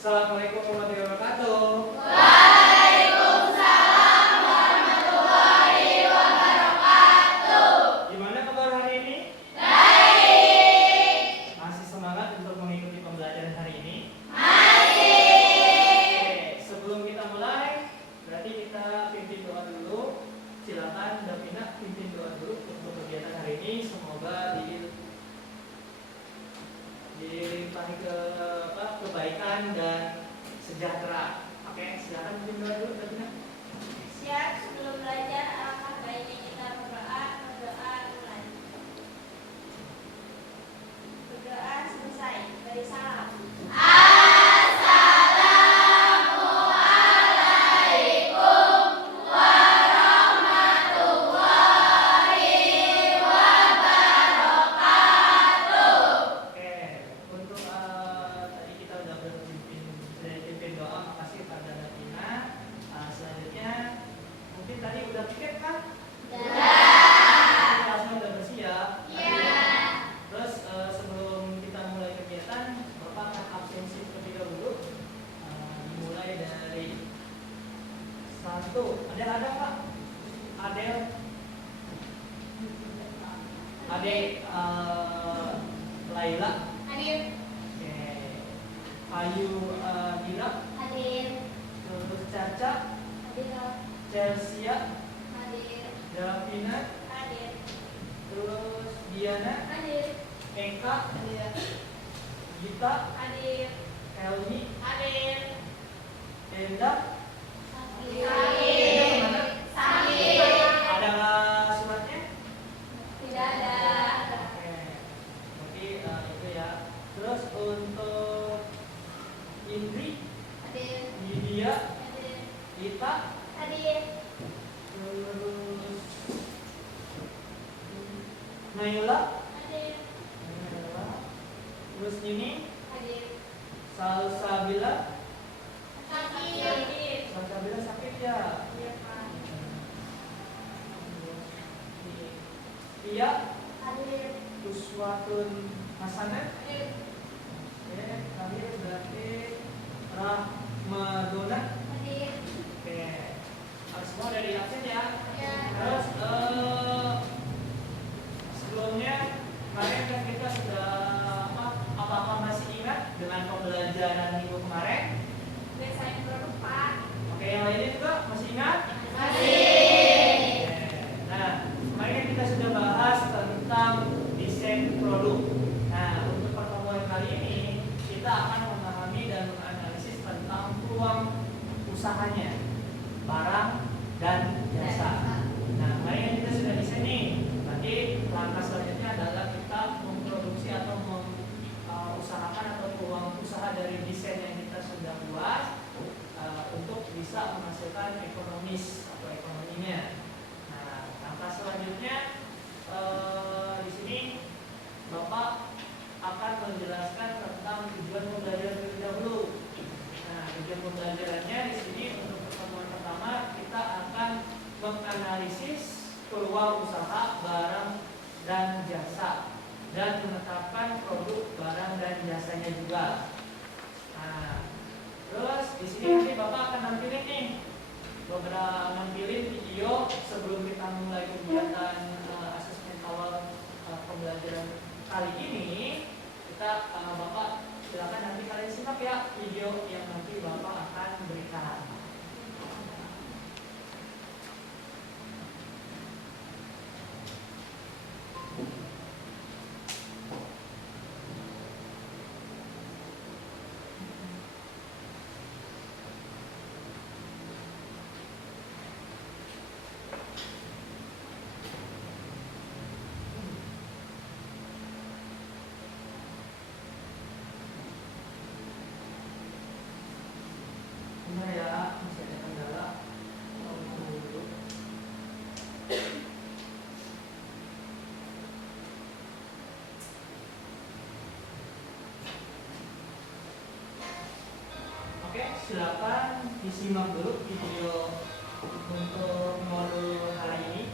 Assalamualaikum warahmatullahi wabarakatuh. Waalaikumsalam warahmatullahi wabarakatuh. Gimana kabar hari ini? Baik. Masih semangat untuk mengikuti pembelajaran hari ini? Masih. Oke, sebelum kita mulai, berarti kita pimpin doa dulu. Silakan Davina pimpin doa dulu untuk kegiatan hari ini. Semoga dilimpahi kebaikan dan sejahtera. Oke, silakan pimpin doa dulu Davina. Siap, sebelum belajar alangkah baiknya kita berdoa mulai. Berdoa selesai. Beri salam. Assalamualaikum warahmatullahi wabarakatuh. Oke, untuk tadi kita udah pimpin doa, makasih pada Davina. Selanjutnya mungkin tadi udah piket kan? Kelasnya udah bersih ya? Iya. Terus sebelum kita mulai kegiatan, Bapak akan absensi terlebih dahulu. Dimulai dari 1. Ada Pak? Adel Laila. Hadir. Oke. Ayu Dila. Hadir. Terus Caca, Hadir. Chelsea, Hadir. Davina, Hadir. terus Diana, Hadir. Eka, Hadir. Gita, Hadir. Helmi, Hadir. Enda. Sakit. Sakit. Ada suratnya? Tidak ada. Oke. Berarti itu ya. Terus untuk Indri, Hadir. Lydia, Hadir. Ita, Hadir. terus Naila, Hadir. terus ini Hadir. Salsabila. Sakit. Salsabila sakit ya. Iya, Pak. Iya, Hadir. Uswatun Hasanah. Hadir. Oke, terakhir berarti Rahmadona. Hadir. Oke, semua udah di absen ya. Ya. Terus sebelumnya kemarin kan kita sudah apa masih ingat dengan pembelajaran minggu kemarin? Desain produk, Pak. Oke, yang lainnya juga masih ingat? Masih. Nah, kemarin kita sudah bahas tentang desain produk. Nah, untuk pertemuan kali ini kita akan memahami dan menganalisis tentang peluang usahanya, barang dan jasa. Nah, kemarin kan kita sudah desain nih. Nanti langkah selanjutnya adalah kita memproduksi atau mengusahakan atau peluang usaha dari desain yang kita sudah buat untuk bisa menghasilkan ekonomis atau ekonominya. Nah, langkah selanjutnya di sini Bapak akan menjelaskan tentang tujuan pembelajaran terlebih dahulu. Nah, tujuan pembelajarannya di sini untuk pertemuan pertama kita akan menganalisis peluang usaha barang dan jasa dan menetapkan produk barang dan jasanya juga. Nah, terus di sini nanti Bapak akan nampilin nih nampilin video sebelum kita mulai kegiatan asesmen awal pembelajaran kali ini. Bapak silakan nanti kalian simak ya video yang nanti Bapak akan berikan. Benar ya, masih ada kendala. Dulu. Oke, silakan disimak dulu video untuk modul hari ini.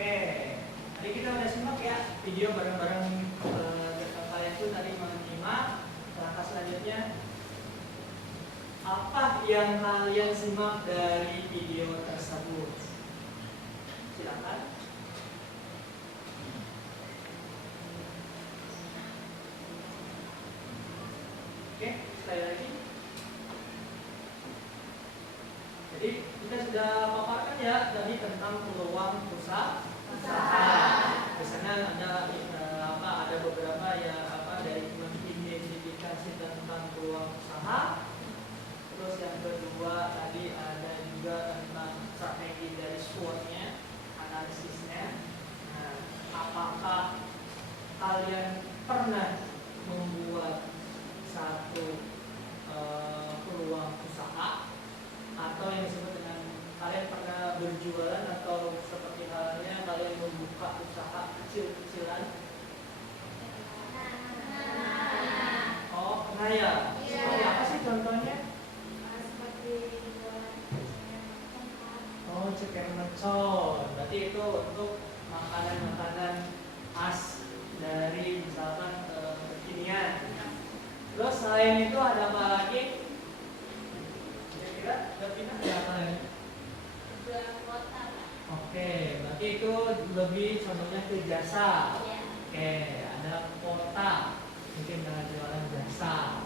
Oke, tadi kita udah simak ya video bareng-bareng kalian tuh tadi menyimak. Langkah selanjutnya, apa yang kalian simak dari video tersebut? Silakan. Oke, sekali lagi. Jadi kita sudah paparkan ya tadi tentang peluang usaha. Di sana ada beberapa ya dari mengidentifikasi tentang peluang usaha. Terus yang kedua tadi ada juga tentang strategi dari SWOT-nya, analisisnya. Nah, apakah kalian pernah membuat satu peluang usaha atau yang disebut dengan kalian pernah berjualan atau seperti halnya kalian membuka usaha kecil-kecilan? Oh, pernah ya? Seperti apa sih contohnya? Oh, ceker mercon. Berarti itu untuk makanan-makanan khas dari misalkan kekinian. Terus selain itu ada apa lagi? Kira-kira ada apa lagi? Oke, berarti itu lebih contohnya ke jasa. Oke, ada kota, mungkin dengan jualan jasa.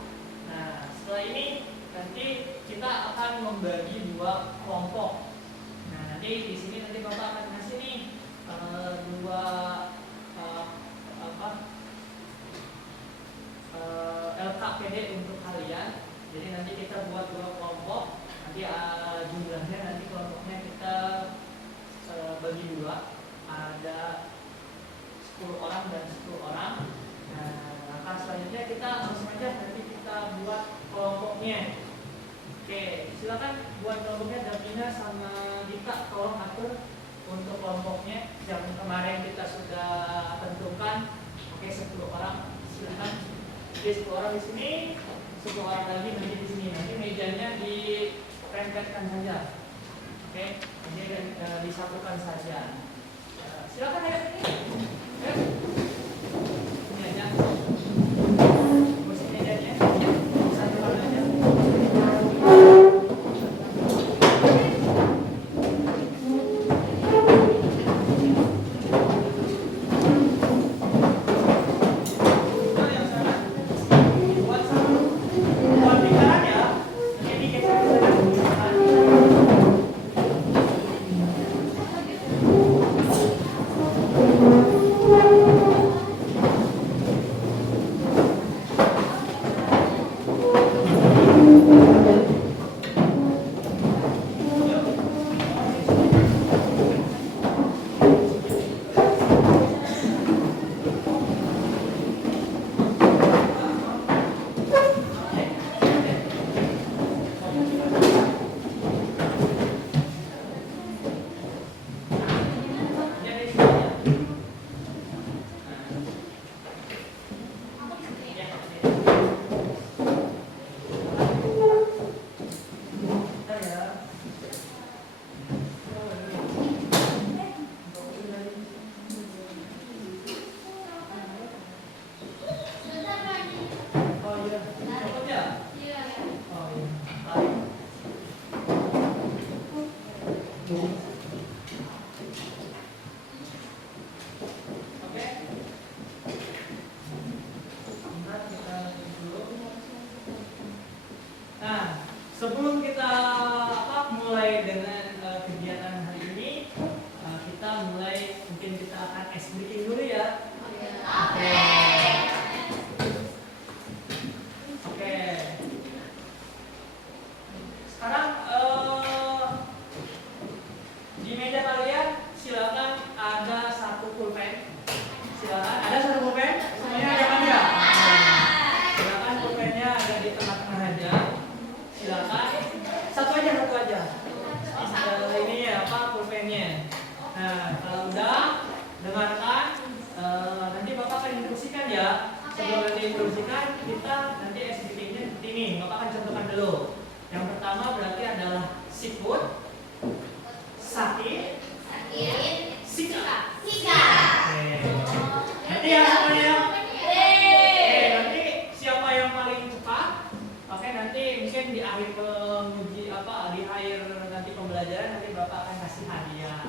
Nah, setelah ini nanti kita akan membagi dua kelompok. Nah, nanti di sini nanti Bapak akan ngasih nih dua LKPD untuk kalian. Jadi nanti kita buat dua kelompok. Nanti jumlahnya nanti kelompoknya kita bagi dua. Ada 10 orang dan 10 orang. Nah, langkah selanjutnya kita langsung aja nanti kita buat kelompoknya. Oke, silakan buat kelompoknya. Davina sama Dita tolong atur untuk kelompoknya. Yang kemarin kita sudah tentukan. Oke, 10 orang. Silakan. Jadi 10 orang di sini, 10 orang lagi nanti di sini. Nanti mejanya dirempetkan saja. Oke, nanti disatukan saja. Silakan ya. Ini aja. Kursi mejanya. Ya, satukan aja. Sebelum kita mulai dengan kegiatan hari ini, kita mulai mungkin kita akan ice breaking dulu ya. Oke. Sekarang di meja kalian silakan ada satu pulpen. Silakan ada satu pulpen. Semuanya ada kan ya? Silakan pulpennya ada di tengah-tengah aja. Silakan satu aja ini ya pulpennya. Nah, kalau udah dengarkan, nanti Bapak akan instruksikan ya. Sebelum nanti instruksikan, kita nanti SBT-nya seperti ini. Bapak akan contohkan dulu. Yang pertama berarti adalah sikut, sakit, sikap. mungkin di akhir menguji di akhir nanti pembelajaran nanti Bapak akan kasih hadiah.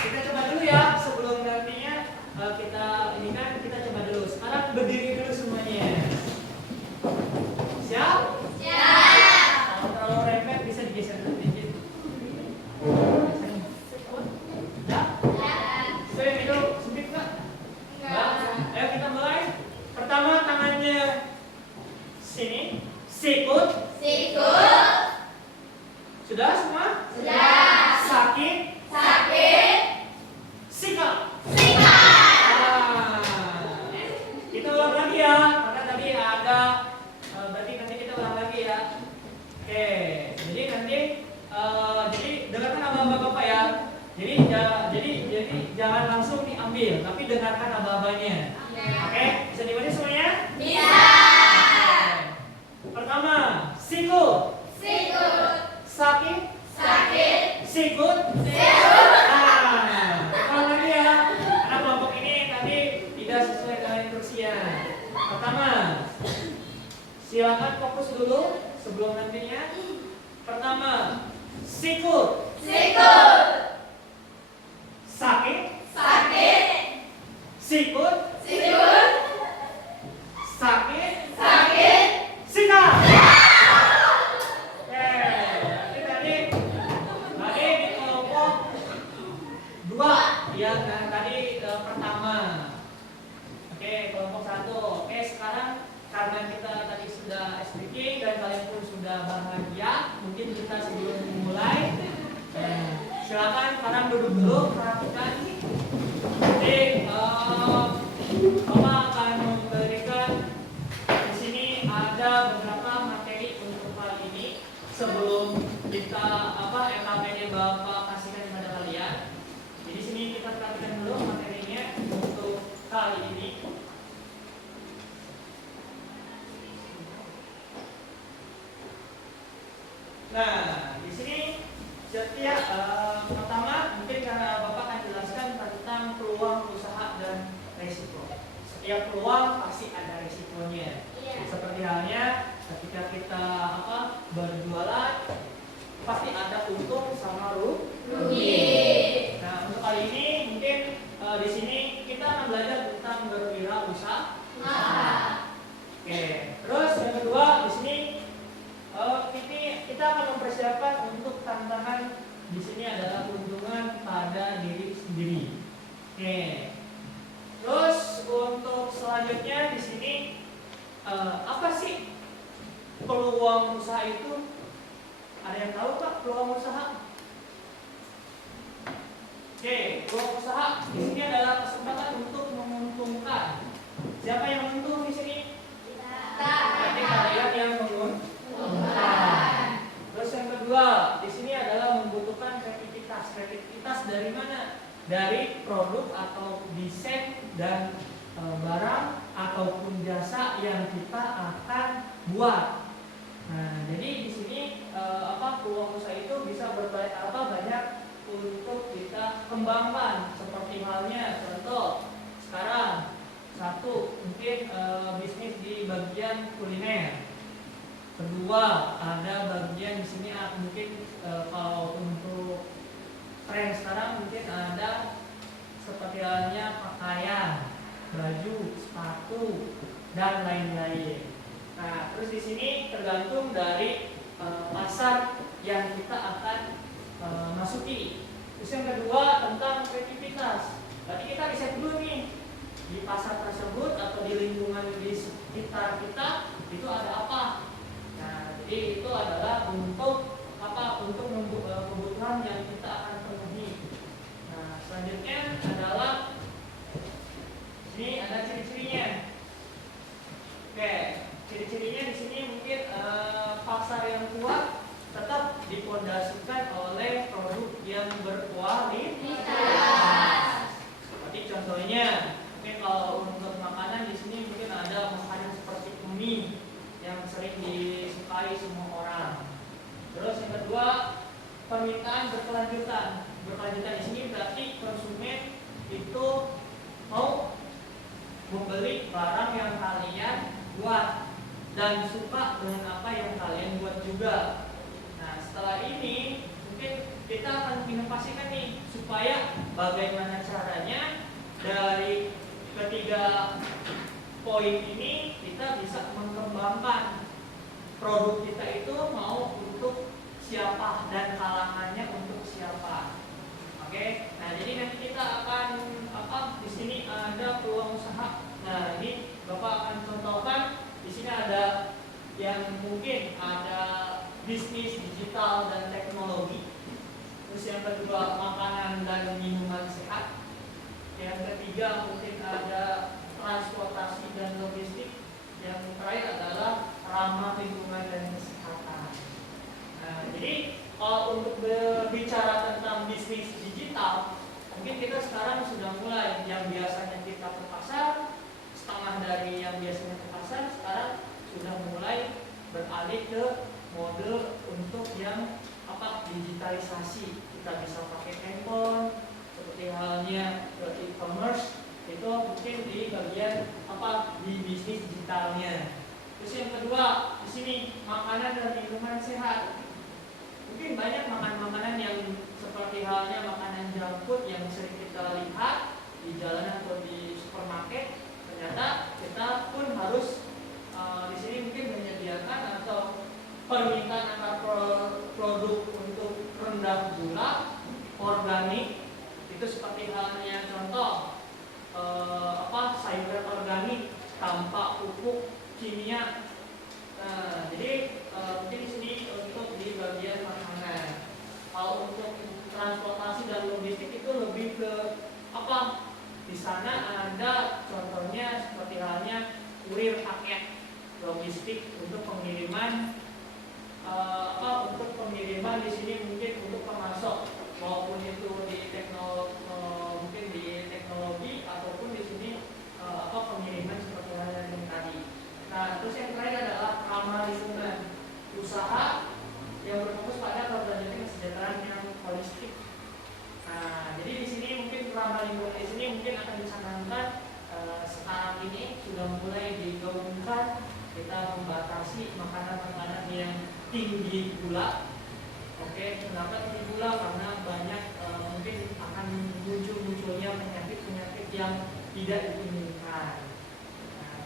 Kita coba dulu ya sebelum nantinya kita ini kan kita coba dulu. Sekarang berdiri dulu semuanya. Siap? Siap. Kalau terlalu rempet bisa digeser sedikit. Ya? Saya itu sempit nggak? Nggak. Ayo kita mulai. Pertama tangannya sini, sikut. Sudah semua? Sudah. Sakit. Sikap. Kita ulang lagi ya, karena tadi ada berarti nanti kita ulang lagi ya. Oke, jadi nanti jadi dengarkan aba-aba ya. Jadi jangan langsung diambil, tapi dengarkan aba-abanya. Oke, bisa dibaca semuanya? Bisa. Pertama, sikut. Sakit. Sikut. Ulang lagi ya. Karena kelompok ini tadi tidak sesuai dengan instruksinya. Pertama, silakan fokus dulu sebelum nantinya. Pertama, sikut. Sakit. Sikut. Sakit. Sikap. Oke, tadi di kelompok 2 ya, nah tadi pertama. Oke, kelompok 1. Oke, sekarang karena kita tadi sudah speaking dan kalian pun sudah bahagia, mungkin kita sebelum memulai silakan sekarang duduk dulu, perhatikan. Jadi Bapak akan memberikan di sini ada beberapa materi untuk kali ini sebelum kita LKPD Bapak kasihkan kepada kalian. Jadi di sini kita perhatikan dulu materinya untuk kali ini. Nah, di sini setiap pertama mungkin karena Bapak akan jelaskan tentang peluang usaha dan resiko. Setiap peluang pasti ada resikonya. Seperti halnya ketika kita berjualan pasti ada untung sama rugi. Nah, untuk kali ini mungkin di sini kita akan belajar tentang berwirausaha. Oke. Terus yang kedua di sini kita akan mempersiapkan untuk tantangan di sini adalah keuntungan pada diri sendiri. Oke. Terus untuk selanjutnya di sini apa sih peluang usaha itu? Ada yang tahu Pak peluang usaha? Oke, peluang usaha di sini adalah kesempatan untuk menguntungkan. Siapa yang menguntung di sini? Berarti kalian yang menguntungkan. Terus yang kedua, di sini adalah membutuhkan kreativitas. Kreativitas dari mana? Dari produk atau desain dan barang ataupun jasa yang kita akan buat. Nah, jadi di sini peluang usaha itu bisa banyak untuk kita kembangkan. Seperti halnya contoh sekarang satu mungkin bisnis di bagian kuliner. Kedua ada bagian di sini mungkin kalau untuk tren sekarang mungkin ada seperti halnya pakaian, baju, sepatu dan lain-lain. Nah, terus di sini tergantung dari pasar yang kita akan masuki. Terus yang kedua tentang kreativitas. Berarti kita riset dulu nih di pasar tersebut atau di lingkungan di sekitar kita itu ada apa. Nah, jadi itu adalah untuk untuk kebutuhan yang kita akan penuhi. Nah, selanjutnya adalah ini ada ciri-cirinya. Oke, ciri-cirinya di sini mungkin pasar yang kuat tetap dipondasikan oleh produk yang berkualitas. Seperti contohnya, mungkin kalau untuk makanan di sini mungkin ada makanan seperti mie yang sering disukai semua orang. Terus yang kedua, permintaan berkelanjutan. Berkelanjutan di sini berarti konsumen itu mau membeli barang yang kalian buat dan suka dengan apa yang kalian buat juga. Nah, setelah ini mungkin kita akan inovasikan nih supaya bagaimana caranya dari ketiga poin ini kita bisa mengembangkan produk kita itu mau untuk siapa dan kalangannya untuk siapa. Oke, nah jadi nanti kita akan di sini ada peluang usaha. Nah ini Bapak akan contohkan di sini ada yang mungkin ada bisnis digital dan teknologi. Terus yang kedua makanan dan minuman sehat. Yang ketiga mungkin ada transportasi dan logistik. Yang terakhir adalah ramah lingkungan dan kesehatan. Nah, jadi untuk berbicara tentang bisnis digital, mungkin kita sekarang sudah mulai yang biasanya kita ke pasar, setengah dari yang biasanya ke pasar, sekarang sudah mulai beralih ke mode untuk yang digitalisasi. Kita bisa pakai handphone, seperti halnya ke e-commerce. Itu mungkin di bagian di bisnis digitalnya. Terus yang kedua di sini makanan dan minuman sehat. Mungkin banyak makanan yang seperti halnya makanan junk food yang sering kita lihat di jalanan atau di supermarket. Ternyata kita pun harus di sini mungkin menyediakan atau permintaan akan produk untuk rendah gula, organik. Itu seperti halnya contoh sayuran organik tanpa pupuk kimia. Jadi mungkin di sini untuk di bagian makanan. Kalau untuk transportasi dan logistik itu lebih ke di sana ada contohnya seperti halnya kurir paket logistik untuk pengiriman untuk pengiriman di sini mungkin untuk pemasok maupun itu di teknologi ataupun di sini pengiriman seperti halnya yang tadi. Nah, terus yang terakhir adalah ramah lingkungan, usaha yang berfokus pada keberlanjutan kesejahteraan yang holistik. Nah, jadi di sini mungkin ramah lingkungan di sini mungkin akan disarankan sekarang ini sudah mulai digaungkan kita membatasi makanan-makanan yang tinggi gula. Oke, kenapa tinggi gula? Karena banyak mungkin akan munculnya penyakit-penyakit yang tidak diinginkan. Nah,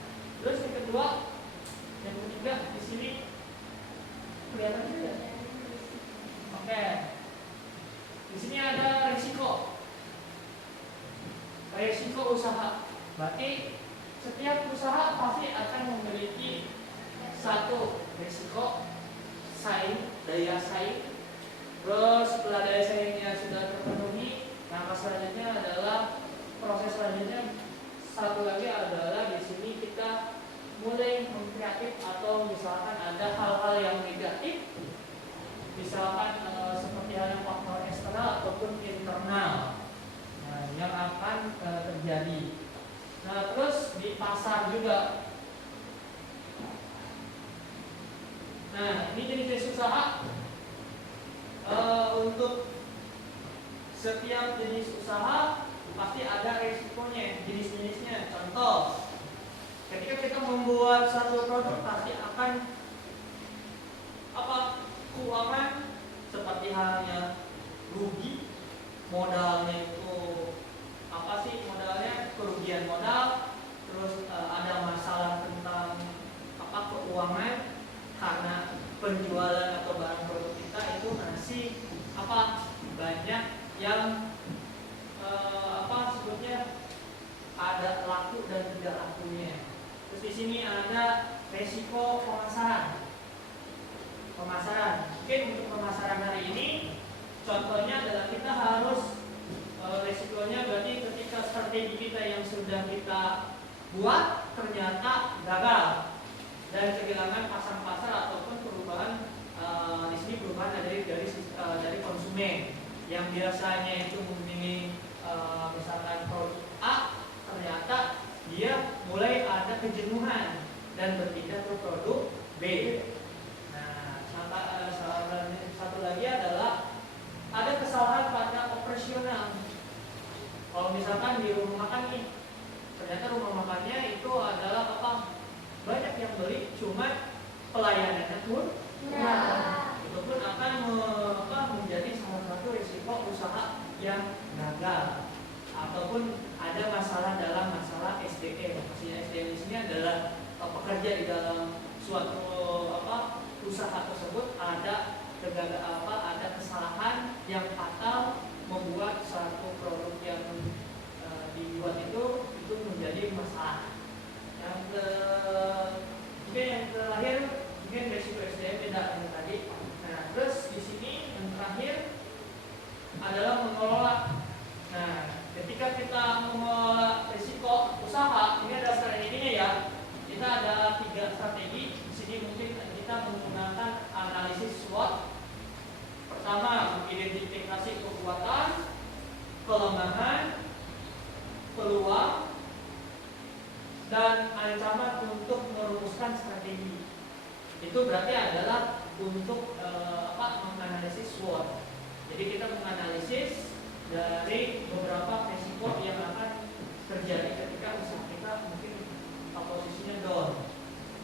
terus yang kedua, yang ketiga di sini kelihatan juga. Oke, di sini ada risiko usaha. Berarti setiap usaha pasti akan memiliki satu risiko daya saing. Terus setelah daya saingnya sudah terpenuhi, langkah selanjutnya adalah proses selanjutnya. Satu lagi adalah di sini kita mulai mengkreatif atau misalkan ada hal-hal yang negatif, misalkan seperti halnya faktor eksternal ataupun internal yang akan terjadi. Nah, terus di pasar juga. Nah, ini jenis usaha. Untuk setiap jenis usaha pasti ada resikonya, jenis-jenisnya. Contoh, ketika kita membuat satu produk pasti akan keuangan seperti halnya rugi, modalnya itu modalnya kerugian modal, terus ada masalah tentang keuangan karena penjualan atau barang produk kita itu masih banyak yang sebutnya ada laku dan tidak lakunya. Terus di sini ada resiko pemasaran. Mungkin untuk pemasaran hari ini contohnya adalah kita harus resikonya berarti ketika strategi kita yang sudah kita buat ternyata gagal dan kehilangan pasar ataupun perubahan di sini perubahan dari konsumen yang biasanya itu memilih misalkan produk A, ternyata dia mulai ada kejenuhan dan berpindah ke produk B. Nah, satu lagi adalah ada kesalahan pada operasional. Kalau misalkan di rumah makan nih, ternyata rumah makannya itu adalah banyak yang beli, cuma pelayanannya pun kurang. Itu pun akan menjadi salah satu risiko usaha yang gagal. Ataupun ada masalah dalam masalah SDM. Maksudnya SDM di sini adalah pekerja di dalam suatu usaha tersebut ada ada kesalahan yang fatal membuat satu produk yang dibuat itu menjadi masalah. Mungkin yang terakhir mungkin resiko SDM tidak yang tadi. Nah, terus di sini yang terakhir adalah mengelola. Nah, ketika kita mengelola risiko usaha, ini ada strateginya ya. Kita ada 3 strategi. Di sini mungkin kita menggunakan analisis SWOT. Pertama, identifikasi kekuatan, kelemahan, peluang, dan ancaman untuk merumuskan strategi. Itu berarti adalah untuk menganalisis SWOT. Jadi kita menganalisis dari beberapa risiko yang akan terjadi ketika usaha kita mungkin posisinya down.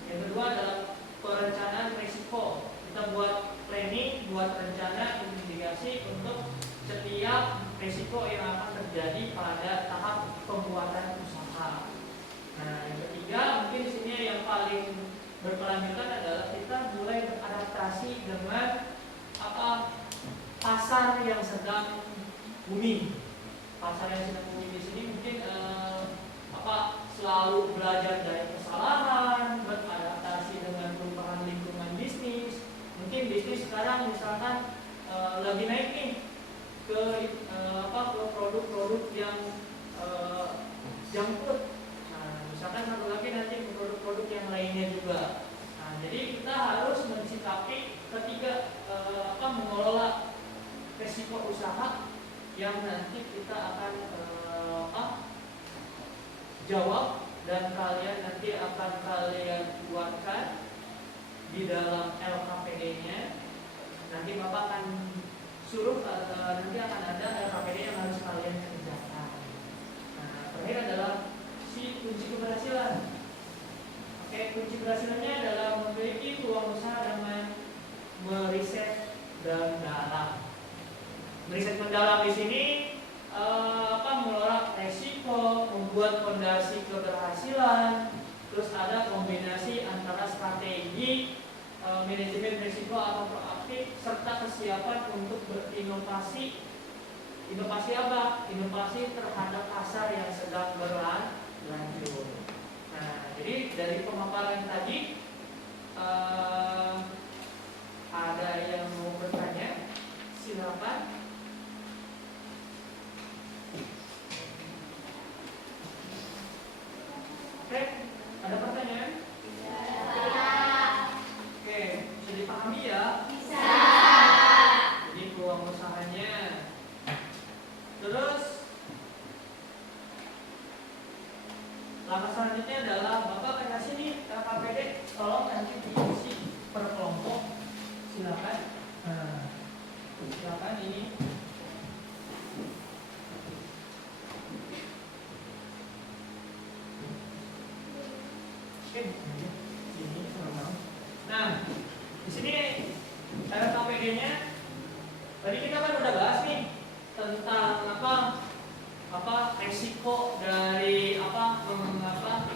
Yang kedua adalah perencanaan risiko. Kita buat planning, buat rencana mitigasi untuk setiap risiko yang akan terjadi pada tahap pembuatan usaha. Nah, yang ketiga mungkin di sini yang paling berkelanjutan adalah kita mulai beradaptasi dengan pasar yang sedang booming. Pasar yang sedang booming di sini mungkin selalu belajar dari kesalahan, beradaptasi dengan perubahan lingkungan bisnis. Mungkin bisnis sekarang misalkan lagi naik nih ke produk-produk yang junk food. Nah, misalkan satu lagi nanti ke produk-produk yang lainnya juga. Nah, jadi kita harus mensikapi ketika mengelola risiko usaha yang nanti kita akan jawab dan kalian nanti akan kalian buatkan di dalam LKPD-nya. Nanti Bapak akan suruh nanti akan ada LKPD yang harus kalian kerjakan. Nah, terakhir adalah kunci keberhasilan. Oke, kunci keberhasilannya adalah memiliki peluang usaha dengan meriset mendalam. Meriset mendalam di sini mengelola resiko, membuat fondasi keberhasilan, terus ada kombinasi antara strategi, manajemen risiko atau proaktif, serta kesiapan untuk berinovasi. Inovasi apa? Inovasi terhadap pasar yang sedang berlanjut. Nah, jadi dari pemaparan tadi ada yang mau bertanya? Silakan. Oke, ada pertanyaan? Bisa. Oke, bisa dipahami ya? Bisa. Jadi peluang usahanya. Terus langkah selanjutnya adalah Bapak kasih nih KPD, tolong nanti diisi per kelompok. Silakan. Nah, silakan ini. Nah, di sini RKPD-nya tadi kita kan udah bahas nih tentang resiko dari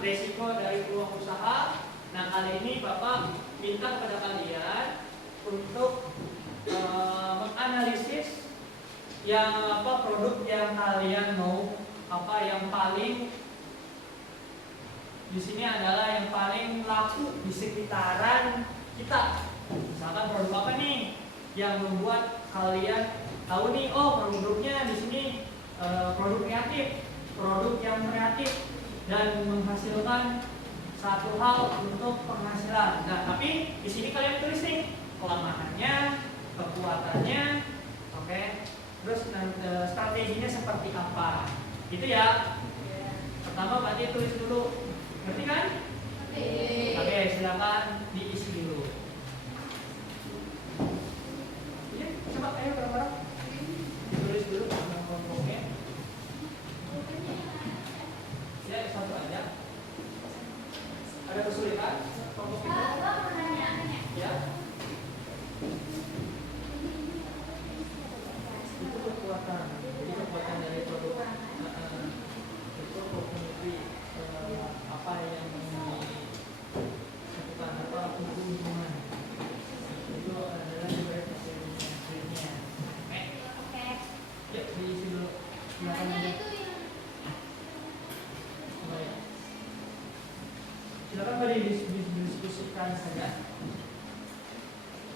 resiko dari peluang usaha. Nah, kali ini Bapak minta kepada kalian untuk menganalisis yang produk yang kalian mau yang paling di sini adalah yang paling laku di sekitaran kita. Misalkan produk apa nih yang membuat kalian tahu nih, oh produknya di sini produk kreatif, produk yang kreatif dan menghasilkan satu hal untuk penghasilan. Nah, tapi di sini kalian tulis nih kelemahannya, kekuatannya, oke. Terus strateginya seperti apa? Gitu ya. Pertama berarti tulis dulu. Ngerti kan? Oke, silakan diisi dulu. Iya, coba ayo bareng-bareng. Tulis dulu nama kelompoknya. Ya, satu aja. Ada kesulitan? Kelompok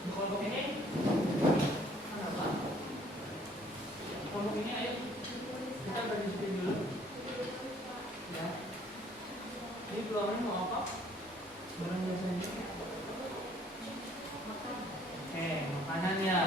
Kelompok ini mana Pak? Kelompok ini ayo kita berdiskusi dulu. Ya. Ini keluarnya mau apa? Barang biasanya. Oke, makanannya.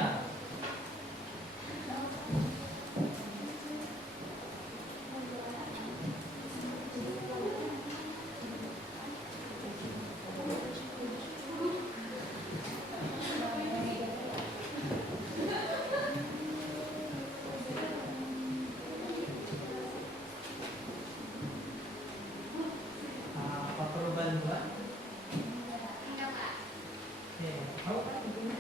Apa perlu bantuan? Oke, mau kan tentunya?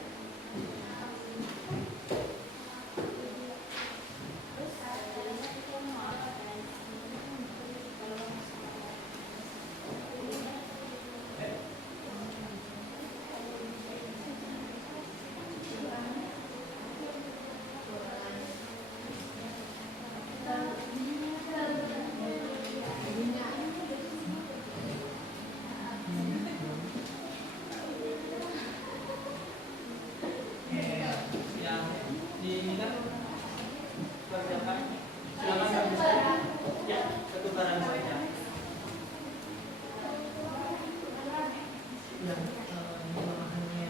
Yang di ini kan kerjakan silakan ya ketukaran saja. Yang bahannya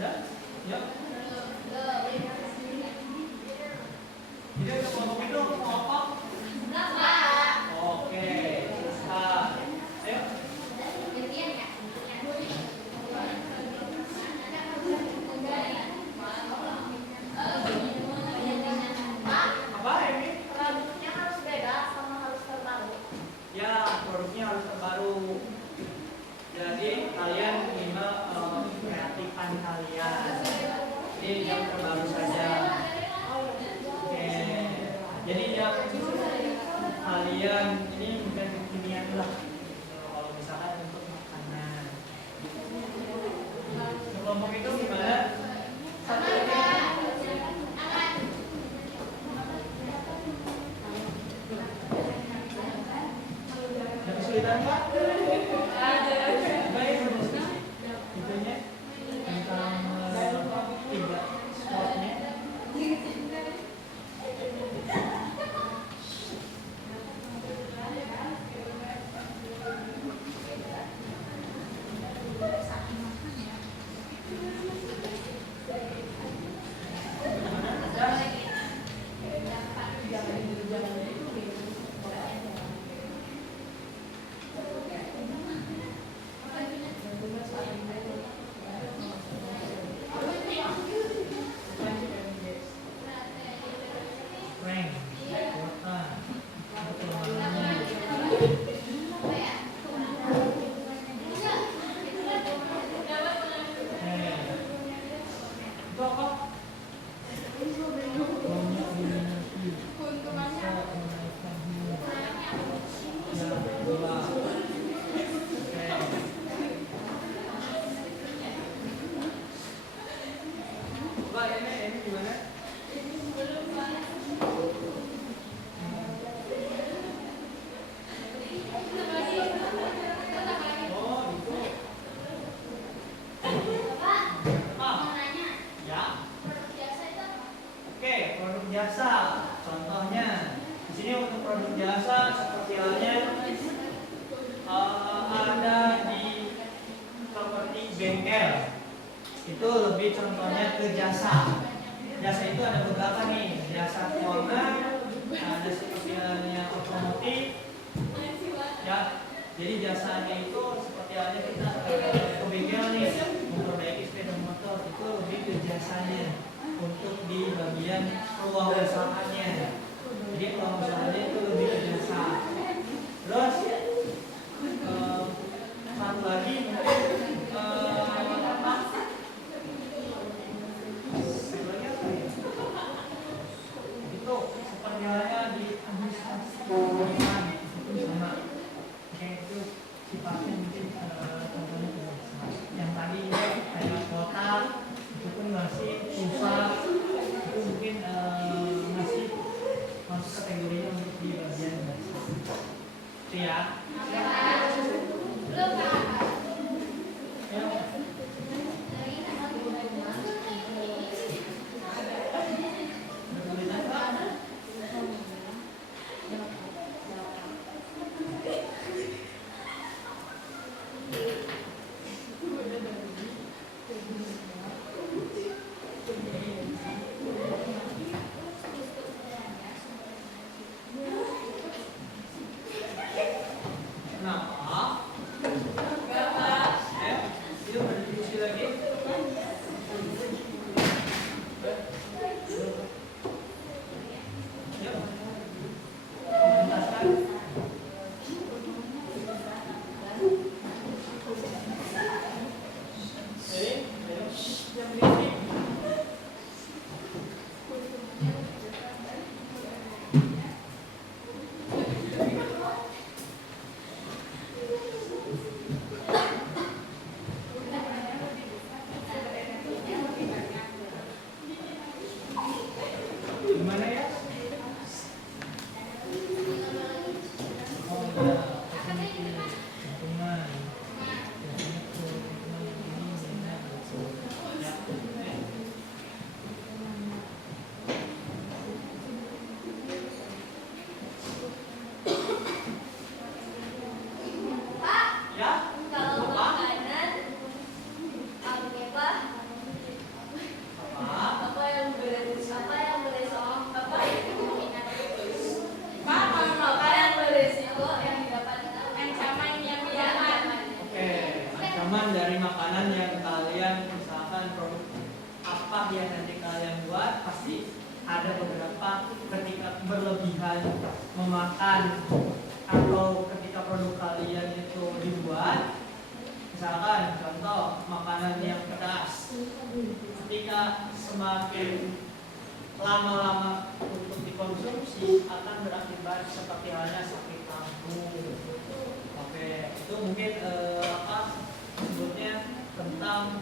ya, ya. Jadi untuk kelompok itu mau apa? Oke, ayo. Apa ini? Produknya harus beda sama harus terbaru. Ya, produknya harus terbaru. Jadi kalian minimal kreatifan kalian. Ini yang terbaru saja. Oke. Jadi yang kalian ini bukan kekinian lah. Kalau misalkan untuk makanan. Kelompok itu gimana? Satu lagi. Ada kesulitan Pak? Baik, berdiskusi. Itunya tentang tiga spotnya. Rank, kuota, itu apa? Banyak diminati. Bisa menaikkan hidup. Ya, bola. Oke. Coba ini gimana? Oh, itu. Ya. Oke, produk jasa. Contohnya, di sini untuk produk jasa seperti halnya ada di properti bengkel. Itu lebih contohnya ke jasa. Jasa itu ada beberapa nih, jasa keuangan, ada seperti halnya otomotif. Ya, jadi jasanya itu seperti halnya kita ke bengkel nih, memperbaiki sepeda motor, itu lebih ke jasanya untuk di bagian ruang usahanya. Jadi ruang usahanya itu lebih ke jasa. Terus satu ancaman dari makanan yang kalian, misalkan produk apa yang nanti kalian buat, pasti ada beberapa ketika berlebihan memakan atau ketika produk kalian itu dibuat, misalkan contoh makanan yang pedas, ketika semakin lama-lama untuk dikonsumsi akan berakibat seperti halnya sakit lambung. Oke, itu mungkin sebutnya tentang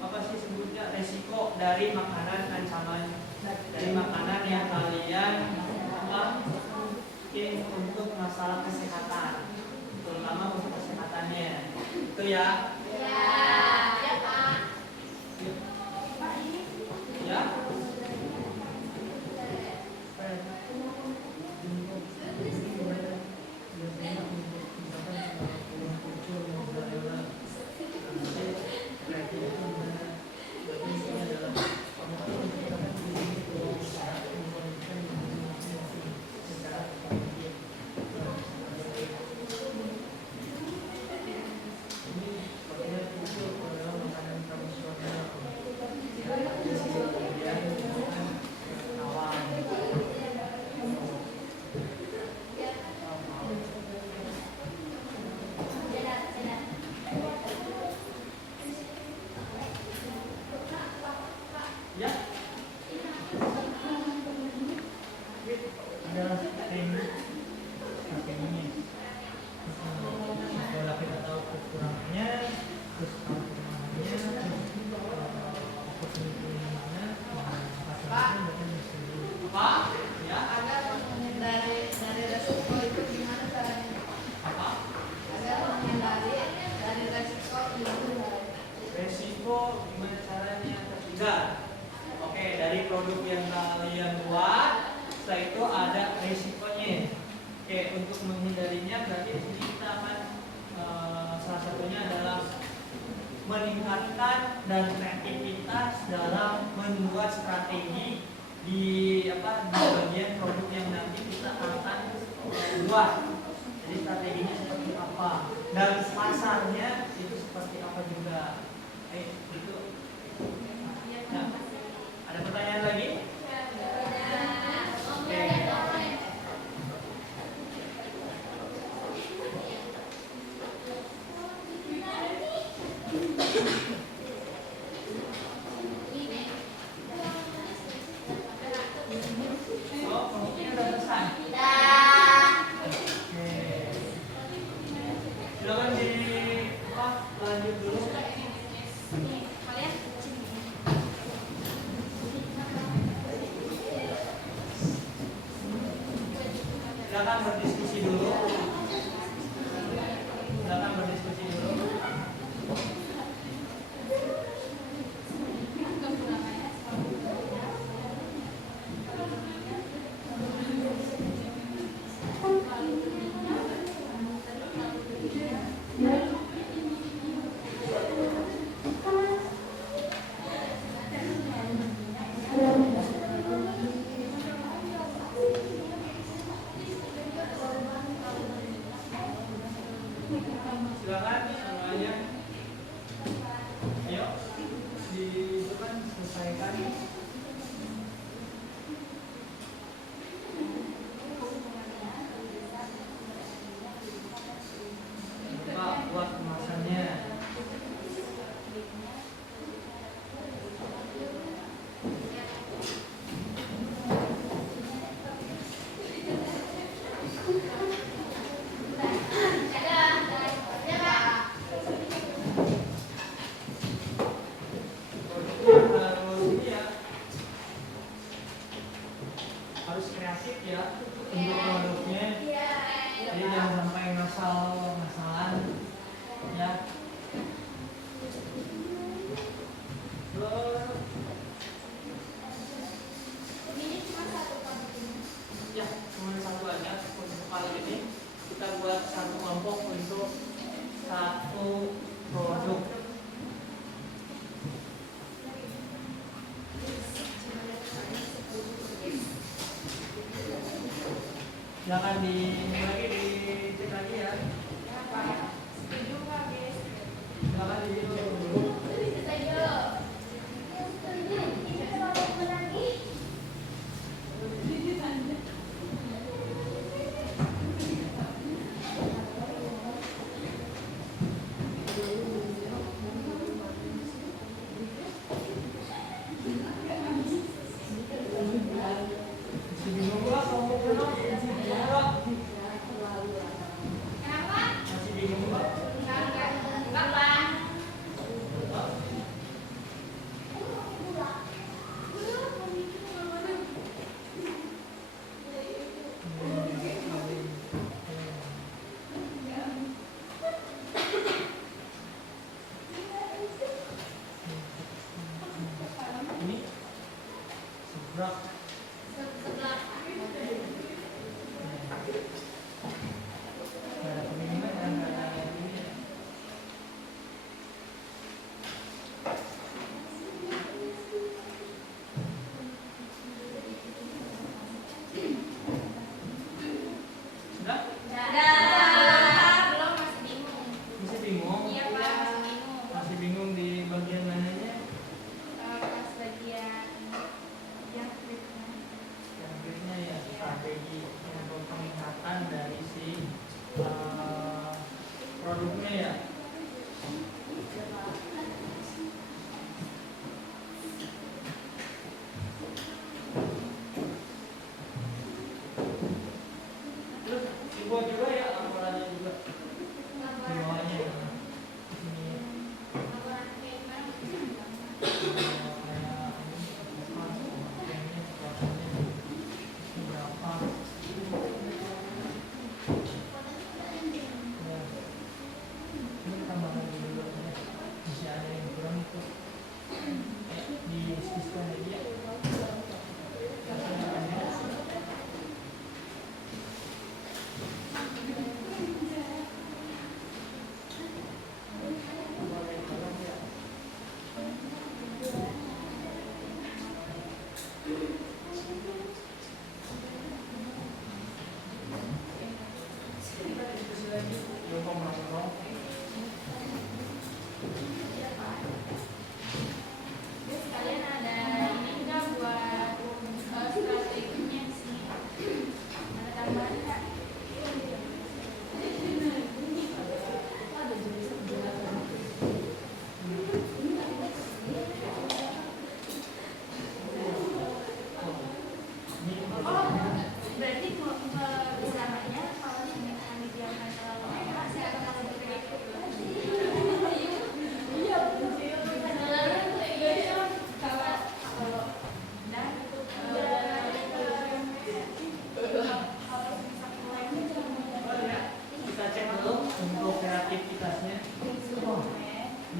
apa sih sebutnya resiko dari makanan ancaman dari makanan yang kalian mungkin untuk masalah kesehatan, terutama untuk kesehatannya. Itu ya. Ya, Pak. Ya. Meningkatkan dan kreativitas dalam membuat strategi di bagian produk yang nanti kita akan buat. Jadi strateginya seperti apa dan pasarnya itu seperti apa juga. Itu. Nah, ada pertanyaan lagi? Oke. Silakan berdiskusi dulu. Silakan semuanya. Ayo, selesaikan. Pak, buat kemasannya. Harus kreatif ya untuk produknya, jadi jangan sampai ngasal-ngasalan ya. Ya, cuma satu aja untuk kali ini. Kita buat satu kelompok untuk satu produk. Jangan dicek lagi ya.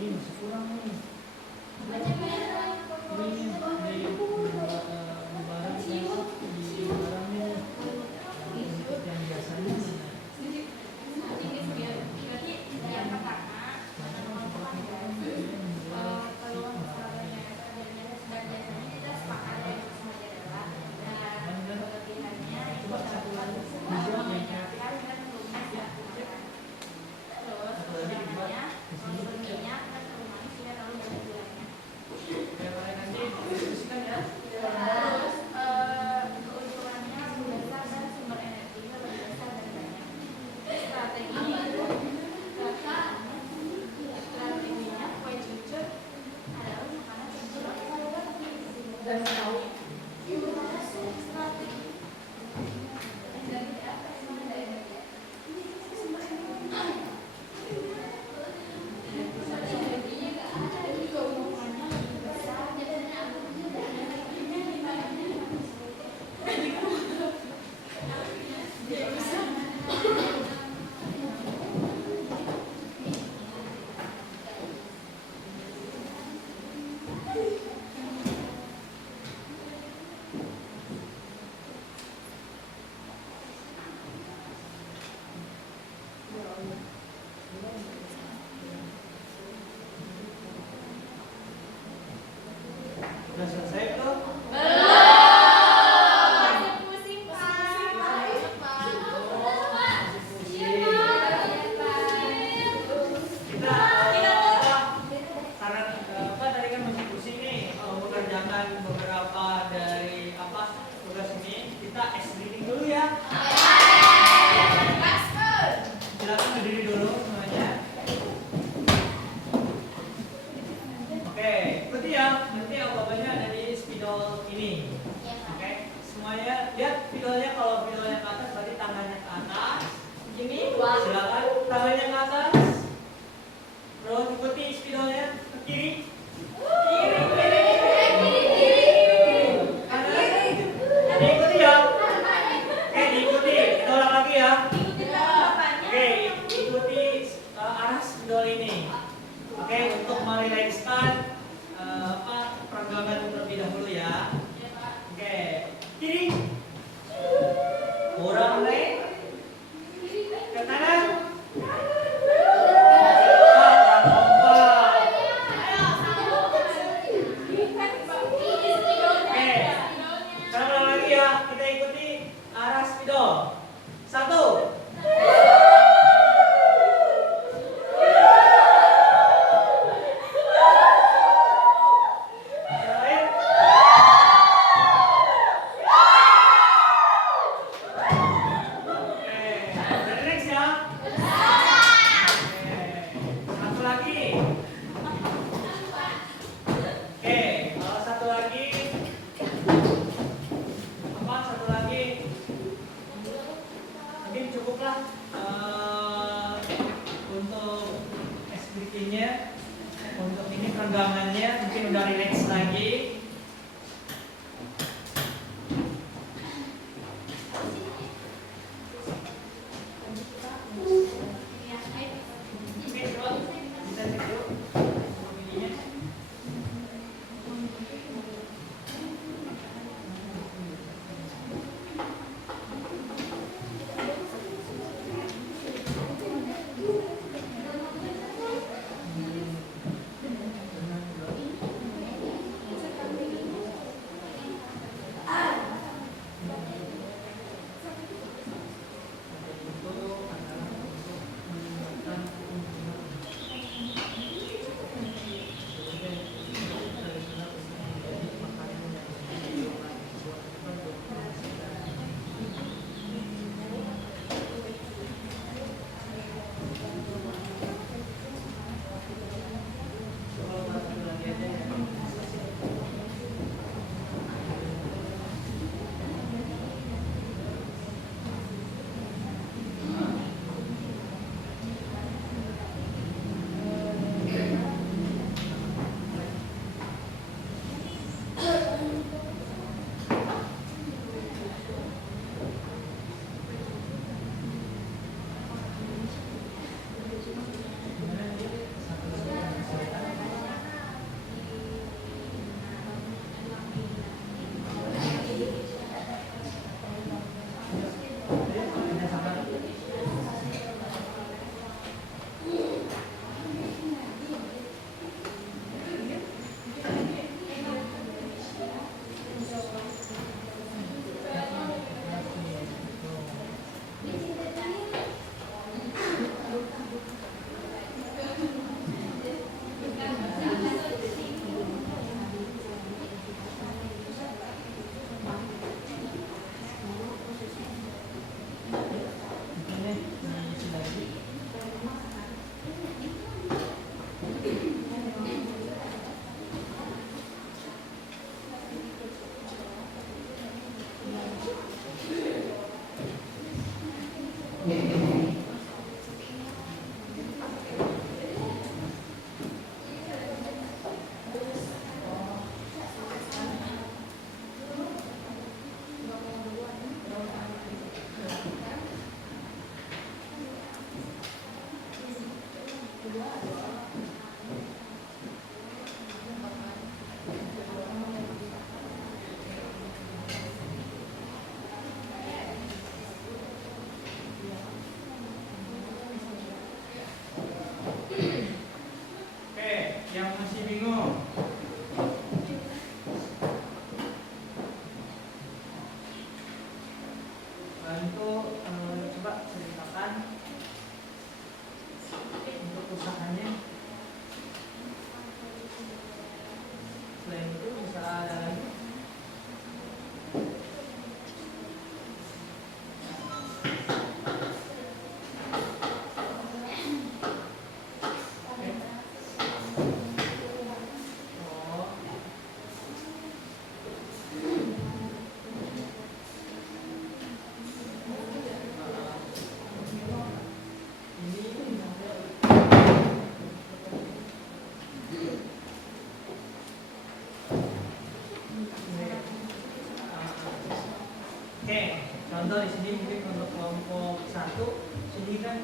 Ini masih kurang nih. Banyak merah. Ini di barang di barangnya yang biasanya. Berarti yang pertama kalau misalnya dan biasanya kita sepakat ya sama adalah dan kelebihannya itu adalah semua mengingatkan kan rumah ya terus kelebihannya minyak kan rumahnya sudah tahu dari bulannya Nanti diskusikan ya. terus keuntungannya berdasar dan sumber energinya berdasar dan banyak strateginya itu strateginya kue cucur adalah makanan cucur dan tahu strategi Udah selesai tuh? masih pusing Kita karena tadi kan masih pusing nih mengerjakan beberapa dari tugas ini, kita reading dulu ya. Silakan berdiri dulu semuanya. Oke, ikuti ya. Nanti jawabannya ada di spidol ini. Oke, semuanya lihat spidolnya. Kalau spidolnya ke atas berarti tangannya ke atas. ini Silakan tangannya ke atas. Terus ikuti spidolnya ke kiri. Kanan. Diikuti ya. Oke, diikuti. Kita ulang lagi ya. Oke, ikuti arah spidol ini. Oke, untuk merilekskan perenggangan terlebih dahulu ya. Oke, kiri. Kurang naik. Ke kanan. Sekarang ulang lagi ya. Kita ikuti arah spidol. 1. Untuk ini perenggangannya mungkin udah relax lagi. Oke, coba bisa duduk. Ininya. contoh di sini mungkin untuk kelompok 1 sini kan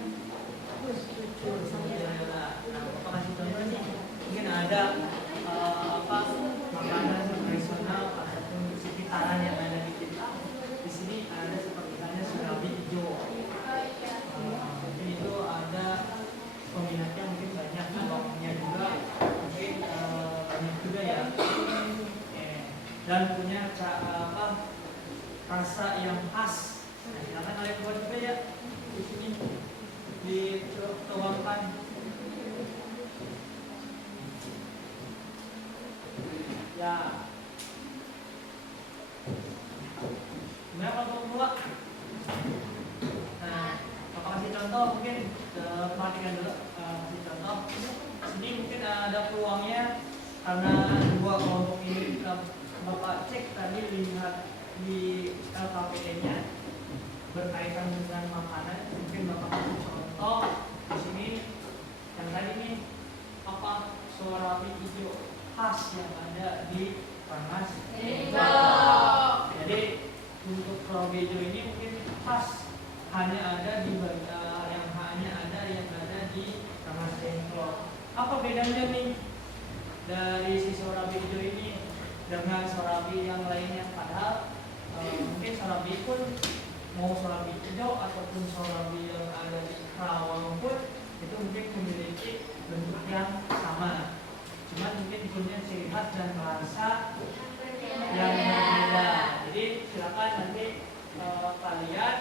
nah, Bapak kasih contoh nih, mungkin ada makanan tradisional ataupun sekitaran yang ada di kita. Di sini ada seperti misalnya surabi hijau. Mungkin itu ada peminatnya mungkin banyak, kelompoknya juga mungkin banyak juga ya. Dan punya rasa yang khas. Nah, silakan kalian buat juga ya di sini dituangkan. Ya. Gimana kalau kedua? Nah, Bapak kasih contoh mungkin perhatikan dulu. Kasih contoh. Sini mungkin ada peluangnya karena dua kelompok ini Bapak cek tadi lihat di LKPD-nya berkaitan dengan makanan. Mungkin Bapak kasih contoh di sini yang tadi nih surabi hijau khas yang ada di Rengas Dengklok. Jadi untuk surabi hijau ini mungkin khas hanya ada di Rengas Dengklok. Apa bedanya nih dari si surabi hijau ini dengan surabi yang lainnya? Padahal mungkin surabi pun mau surabi hijau ataupun surabi yang ada di Karawang pun itu mungkin memiliki bentuk yang sama, cuman mungkin punya ciri khas dan rasa yang berbeda. Jadi silakan nanti kalian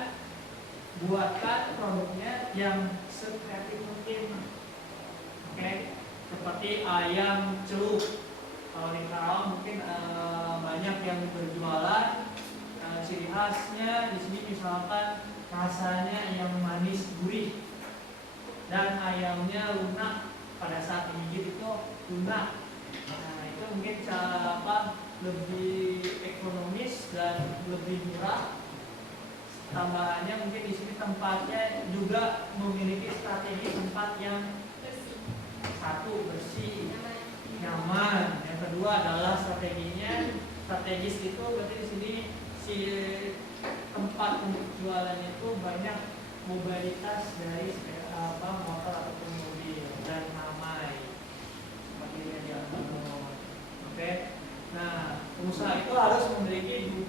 buatkan produknya yang sekreatif mungkin. Oke, seperti ayam celup. Kalau di Karawang mungkin banyak yang berjualan. Ciri khasnya di sini misalkan rasanya yang manis gurih dan ayamnya lunak, pada saat digigit itu lunak. Nah, itu mungkin cara lebih ekonomis dan lebih murah. Tambahannya mungkin di sini tempatnya juga memiliki strategi tempat yang satu bersih, nyaman. Yang kedua adalah strategis itu berarti di sini si tempat untuk jualannya itu banyak mobilitas dari motor ataupun mobil dan ramai seperti yang diatur. Oke. Nah, pengusaha itu harus memiliki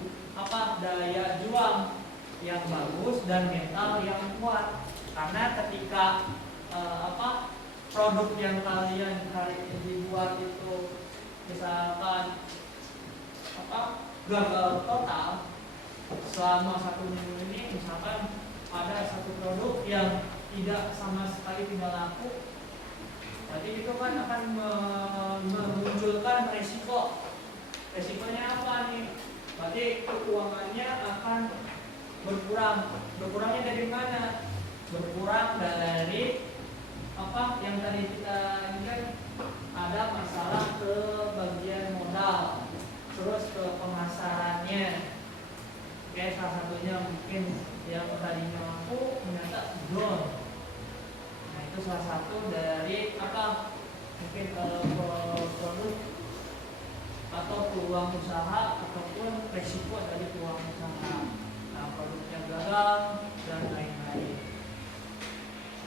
daya juang yang bagus dan mental yang kuat. Karena ketika produk yang kalian hari ini dibuat itu misalkan gagal total selama 1 minggu ini, misalkan ada satu produk yang tidak sama sekali tidak laku, jadi itu kan akan memunculkan resiko. Resikonya apa nih? Berarti keuangannya akan berkurang. Berkurangnya dari mana? Berkurang dari yang tadi kita ingat, ada masalah ke bagian modal, terus ke pemasarannya. Oke, salah satunya mungkin yang tadinya mampu ternyata down. Nah, itu salah satu dari mungkin produk atau peluang usaha ataupun resiko dari peluang usaha. Nah, produknya gagal dan lain-lain.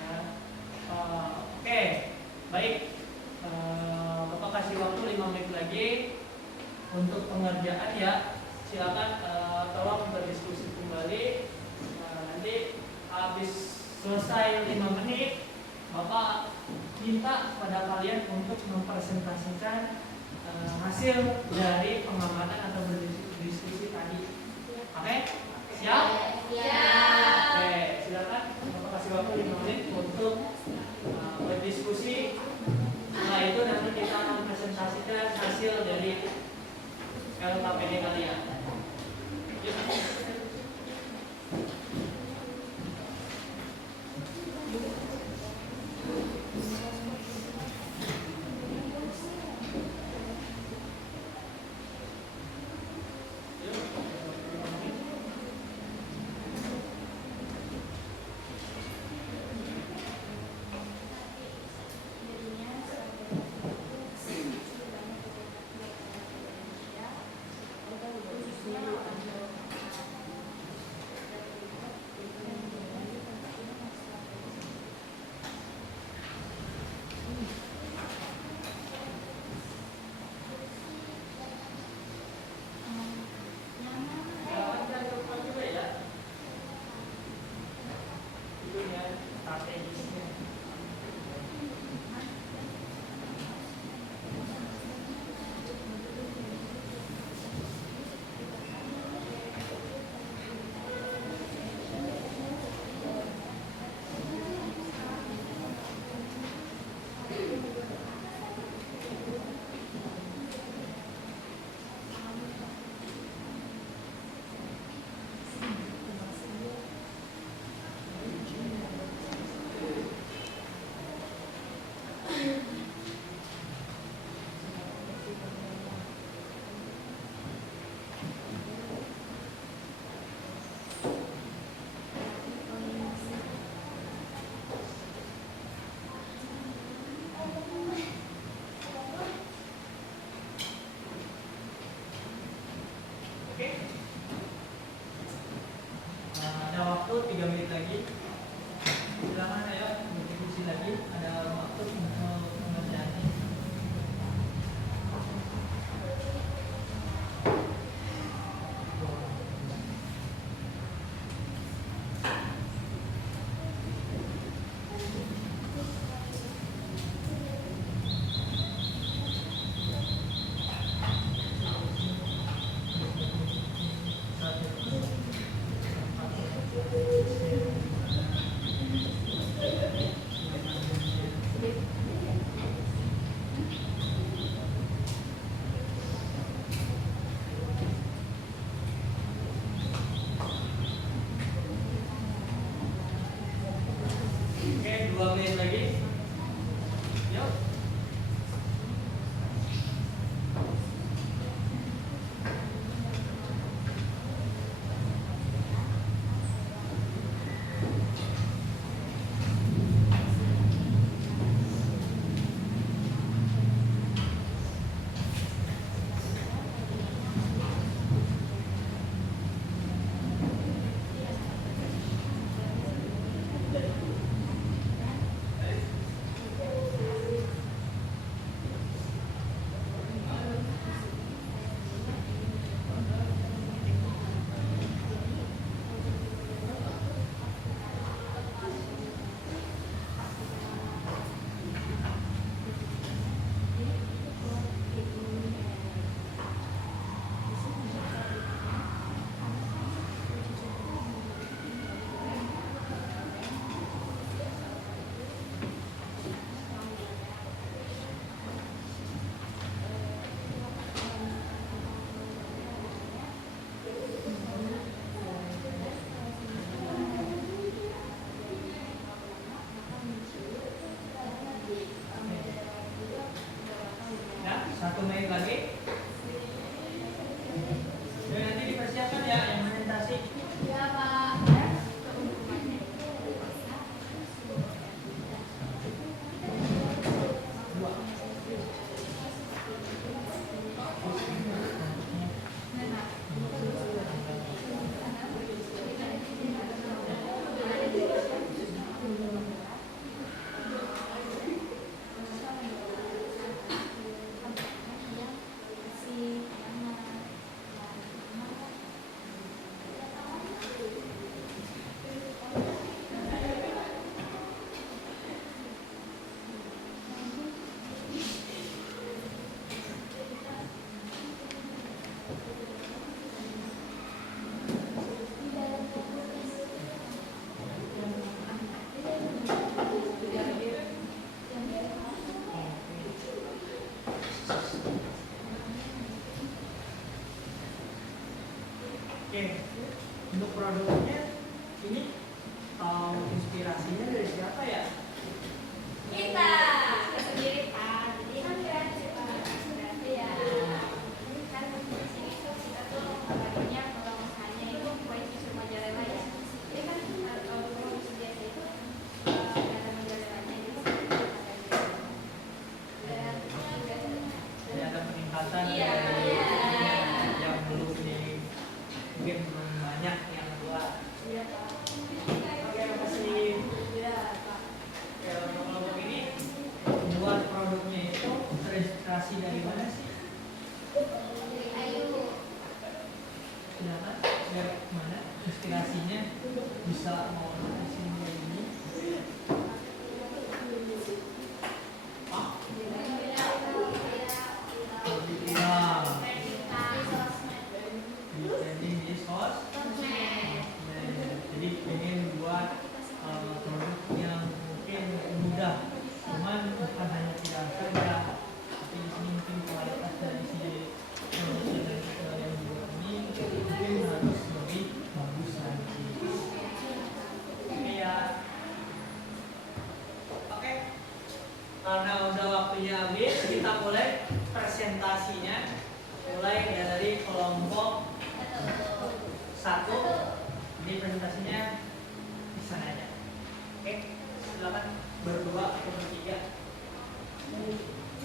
Nah, oke, baik. Bapak kasih waktu 5 menit lagi untuk pengerjaan ya. Silakan tolong berdiskusi kembali. Nanti habis selesai 5 menit, Bapak minta pada kalian untuk mempresentasikan hasil dari pengamatan atau berdiskusi tadi. Oke? Siap? Siap. Oke, silakan Bapak kasih waktu 5 menit untuk berdiskusi. Setelah itu nanti kita akan presentasikan hasil dari LKPD kalian. Yuk. 1 menit lagi. Dan nanti dipersiapkan ya yang presentasi. Ya Pak. Oke, untuk produknya ini inspirasinya dari siapa ya? Kita sendiri Pak. Jadi ya kan di sini tuh kita tuh awalnya kalau misalnya itu kue susu mozzarella ya. Jadi kan kalau kue susu biasa itu nggak ada mozzarellanya jadi Jadi ada peningkatan Iya. dari yang belum mungkin belum banyak yang buat. Iya Pak. Oke, makasih. Iya Pak. Ya, untuk kelompok ini buat produknya itu terinspirasi dari mana sih? Ayo. Silakan, dari mana inspirasinya bisa mau ngasih kayak gini? Ah, nah, trending di sos. Jadi pengen buat produk yang mungkin mudah, cuman bukan hanya tidak saja, tapi di sini mungkin kualitas dari si produk yang dibuat ini mungkin harus lebih bagus lagi. Oke ya, oke. Karena udah waktunya habis, kita mulai presentasinya. Mulai dari kelompok 1. Ini presentasinya di sana aja. Oke, silakan berdua atau bertiga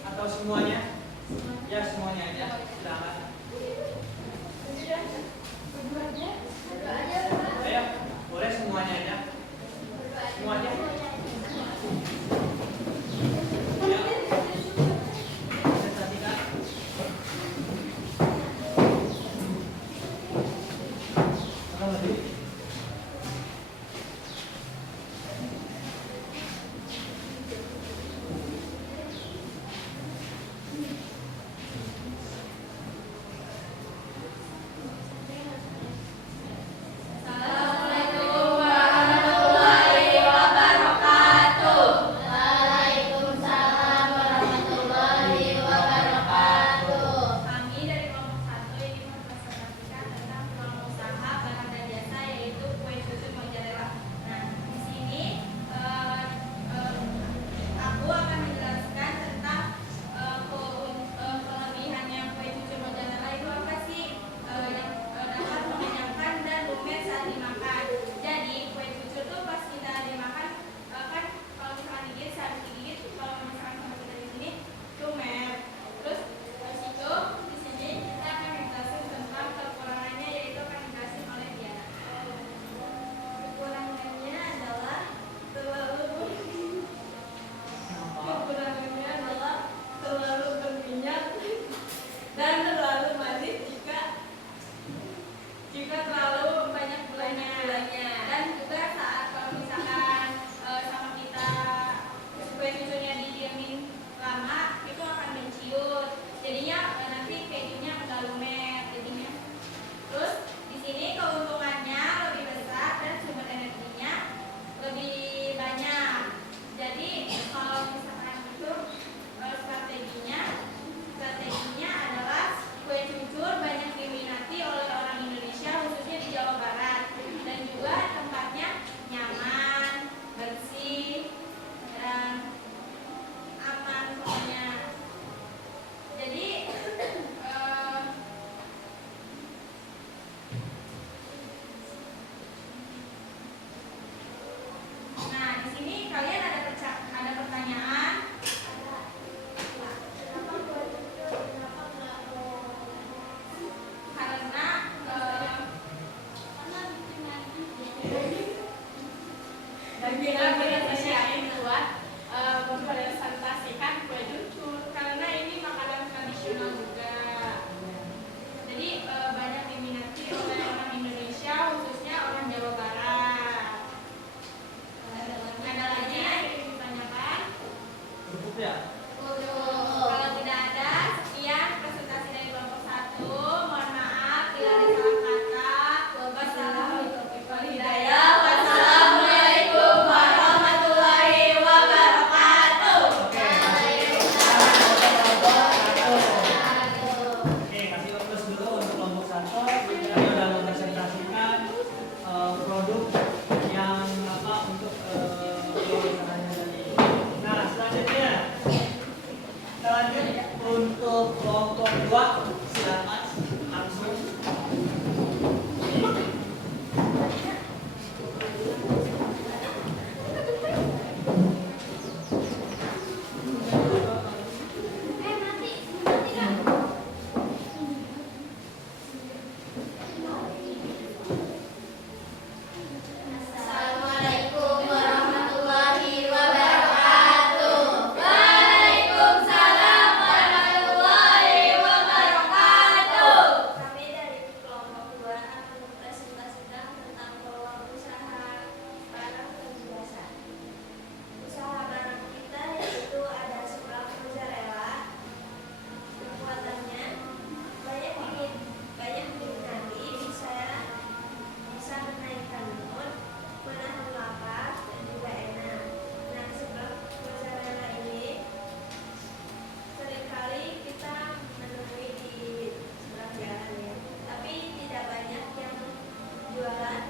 atau semuanya. Ya, semuanya aja. Silakan. Ayo, boleh semuanya aja. Semuanya. Ya. Presentasikan. Apa lagi? lanjut untuk kelompok 2, silakan langsung. Assalamualaikum warahmatullahi wabarakatuh. Waalaikumsalam warahmatullahi wabarakatuh. Kami dari kelompok 2 akan mempresentasikan tentang peluang usaha barang dan jasa. Usaha barang kita yaitu ada seblak mozzarella. Kekuatannya banyak diminati, bisa menaikkan mood, menahan lapar, dan juga enak. Nah, seblak mozzarella ini seringkali kita menemui di sebelah jalan ya, tapi tidak banyak yang jualan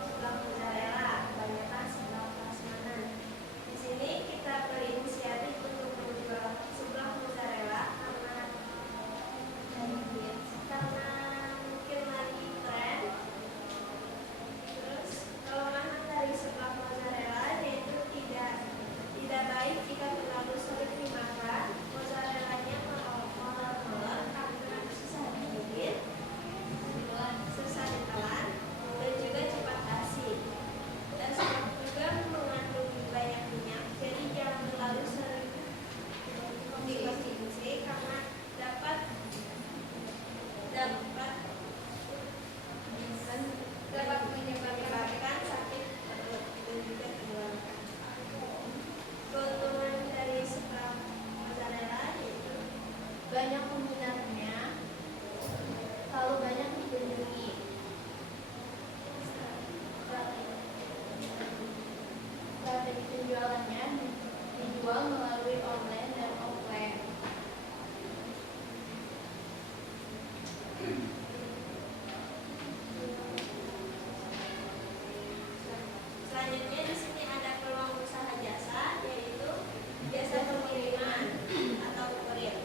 seblak mozzarella, kebanyakan seblak prasmanan. Di sini kita berinisiatif untuk menjual seblak mozzarella karena mungkin lagi tren. Terus kelemahan dari seblak mozzarella yaitu tidak baik jika terlalu sering dimakan. Mozzarellanya molor karena susah digigit, susah ditelan, dan juga cepat basi. Dan seblak juga mengandung banyak minyak, jadi jangan terlalu sering dikonsumsi karena dapat menyebabkan sakit perut dan juga tenggorokan. Keuntungan dari seblak mozzarella yaitu banyak peminatnya, lalu banyak dikunjungi. Strategi penjualannya dijual melalui online dan offline. Selanjutnya di sini ada peluang usaha jasa, yaitu jasa pengiriman atau kurir.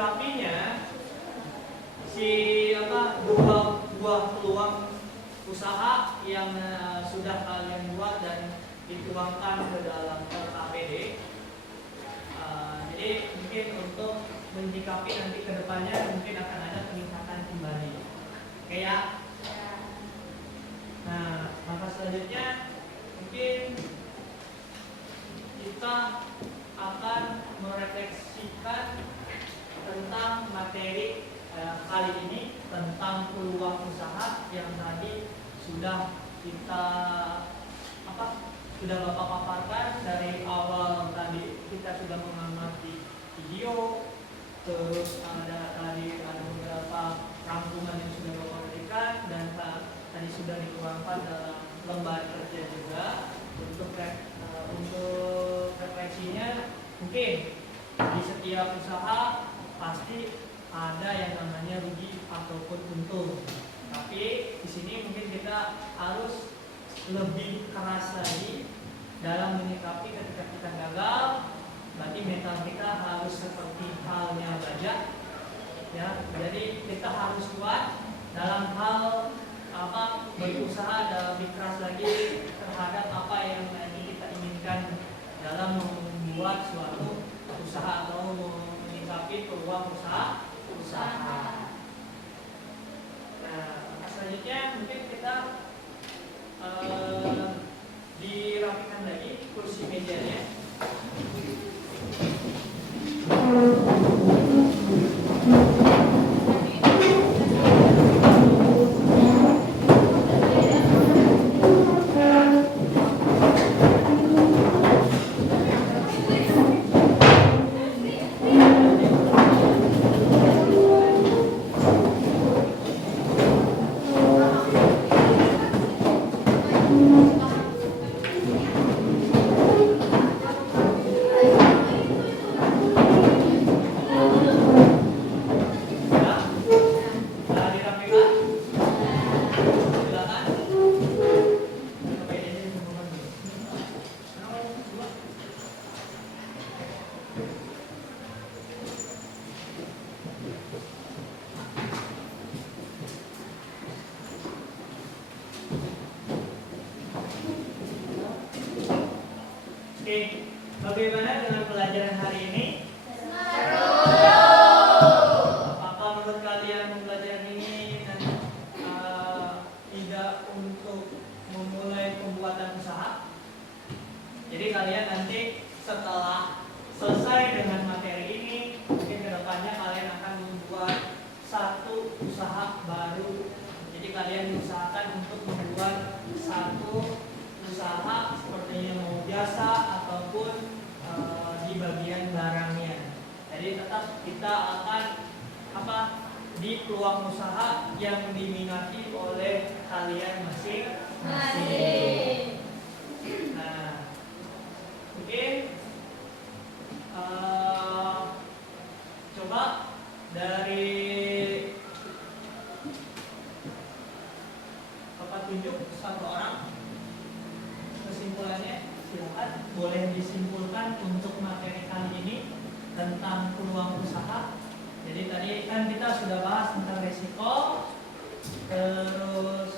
menyikapinya si dua buah peluang usaha yang sudah kalian buat dan dituangkan ke dalam KPD. Jadi mungkin untuk menyikapi nanti ke depannya mungkin akan ada peningkatan kembali. Oke ya. Nah, maka selanjutnya mungkin kita akan merefleksikan tentang materi kali ini tentang peluang usaha yang tadi sudah kita sudah Bapak paparkan dari awal. Tadi kita sudah mengamati video, terus ada beberapa rangkuman yang sudah Bapak berikan dan tadi sudah dituangkan dalam lembar kerja juga. Untuk refleksinya, mungkin di setiap usaha pasti ada yang namanya rugi ataupun untung. Tapi di sini mungkin kita harus lebih keras lagi dalam menyikapi ketika kita gagal. Berarti mental kita harus seperti halnya baja, ya. Jadi kita harus kuat dalam hal berusaha dan lebih keras lagi terhadap apa yang kita inginkan dalam membuat suatu usaha atau menyikapi peluang usaha. Nah, selanjutnya mungkin kita dirapikan lagi kursi mejanya. Oke, bagaimana dengan pelajaran hari ini? Apa menurut kalian pembelajaran ini tidak untuk memulai pembuatan usaha? Jadi kalian nanti setelah selesai dengan materi ini, mungkin kedepannya kalian akan membuat satu usaha baru. Jadi kalian diusahakan untuk membuat satu usaha sepertinya mau jasa ataupun di bagian barangnya. Jadi tetap kita akan di peluang usaha yang diminati oleh kalian masing-masing. Nah, mungkin coba dari Bapak tunjuk satu orang. Kesimpulannya silakan, boleh disimpulkan untuk materi kali ini tentang peluang usaha. Jadi tadi kan kita sudah bahas tentang resiko, terus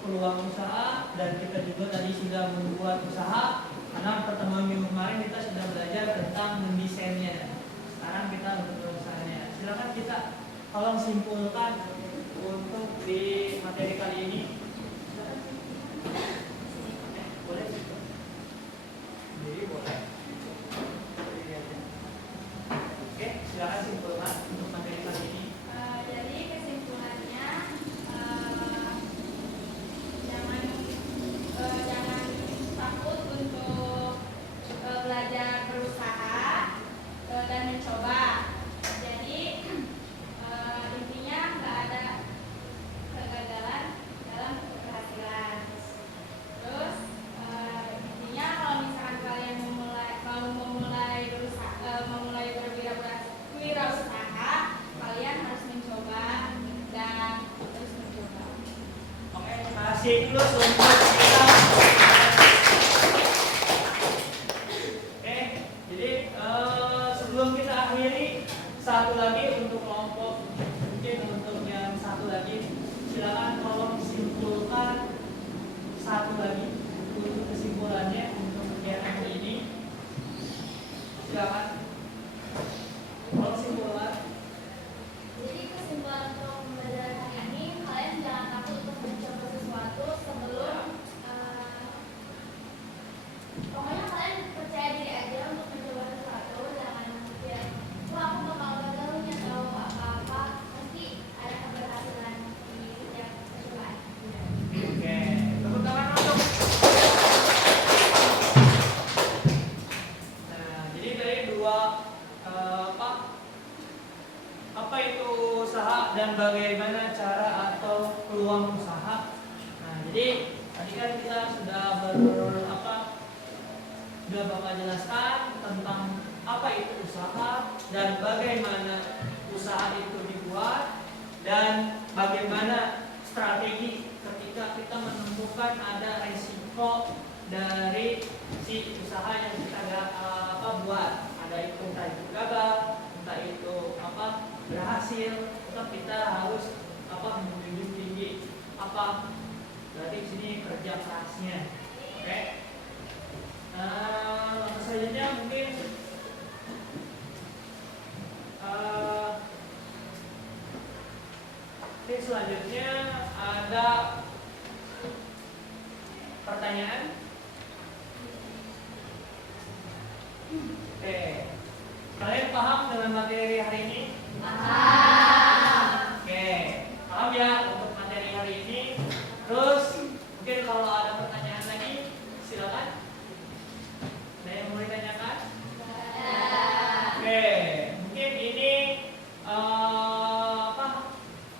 peluang usaha, dan kita juga tadi sudah membuat usaha. Karena pertemuan minggu kemarin kita sudah belajar tentang mendesainnya. Sekarang kita berusahanya. Silakan kita tolong simpulkan untuk di materi kali ini. Boleh? Jadi boleh. Oke, silakan simpulkan untuk materi kali ini. Jadi kesimpulannya jangan takut untuk belajar berusaha dan mencoba. Jadi intinya nggak ada kegagalan dalam keberhasilan. Terus intinya kalau misalkan kalian memulai berwirausaha, kalian harus mencoba dan terus mencoba. Oke, kasih dulu untuk kita. Oke, jadi sebelum kita akhiri satu lagi untuk kelompok, mungkin untuk yang satu lagi, silakan tolong simpulkan satu lagi untuk kesimpulannya untuk kegiatan ini. Silakan. Tolong simpulkan. Jadi kesimpulan untuk pembelajaran hari ini, kalian jangan takut untuk mencoba sesuatu sebelum pokoknya kalian percaya diri aja untuk mencoba sesuatu, jangan mikir wah aku bakal gagal atau apa-apa, nanti ada keberhasilan di setiap percobaan. Oke, tepuk tangan untuk. Nah, jadi dari dua apa itu usaha dan bagaimana cara atau peluang usaha. Nah, jadi tadi kan kita sudah sudah Bapak jelaskan tentang apa itu usaha dan bagaimana usaha itu dibuat dan bagaimana strategi ketika kita menemukan ada resiko dari si usaha yang kita buat, ada itu entah itu gagal, entah itu berhasil, tetap kita harus menjunjung tinggi berarti di sini kerja kerasnya. Oke. Langsung saja mungkin selanjutnya ada pertanyaan. Oke, kalian paham dengan materi hari ini? Paham. Oke, paham ya untuk materi hari ini. Terus mungkin kalau ada pertanyaan lagi, silakan. Ada yang mau ditanyakan? Oke, mungkin ini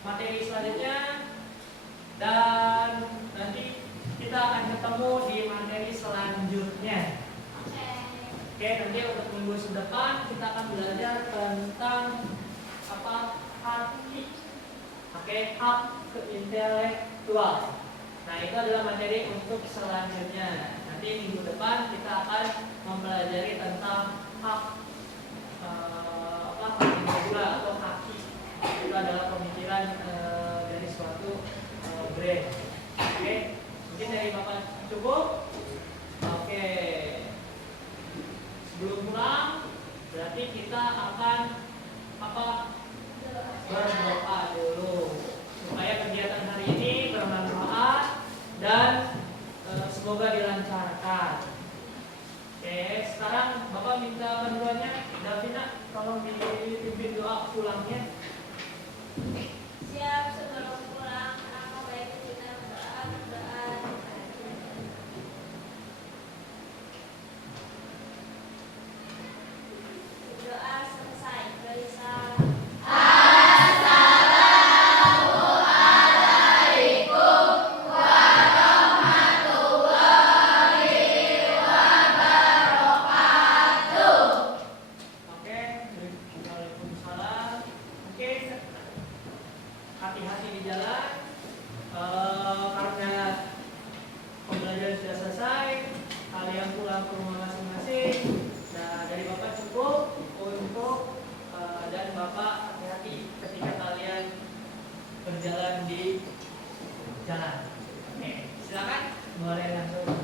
materi selanjutnya dan nanti kita akan ketemu di materi selanjutnya. Oke, nanti untuk minggu depan kita akan belajar tentang hak intelektual. Nah, itu adalah materi untuk selanjutnya. Nanti minggu depan kita akan mempelajari tentang hak intelektual atau haki. Itu adalah pemikiran dari suatu brand. Oke, mungkin dari Bapak cukup. Oke. Sebelum pulang, berarti kita akan berdoa dulu supaya kegiatan hari ini bermanfaat dan semoga dilancarkan. Oke, sekarang Bapak minta bantuannya, Davina, tolong dipimpin doa pulangnya. Siap, sebelum pulang, apa baik kita berdoa. Doa selesai. Gelisah. Hati-hati di jalan karena pembelajaran sudah selesai, kalian pulang ke rumah masing-masing. Nah, dari Bapak cukup untuk dan Bapak hati-hati ketika kalian berjalan di jalan. Oke, silakan boleh langsung.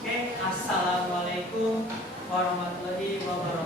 Oke, assalamualaikum warahmatullahi wabarakatuh.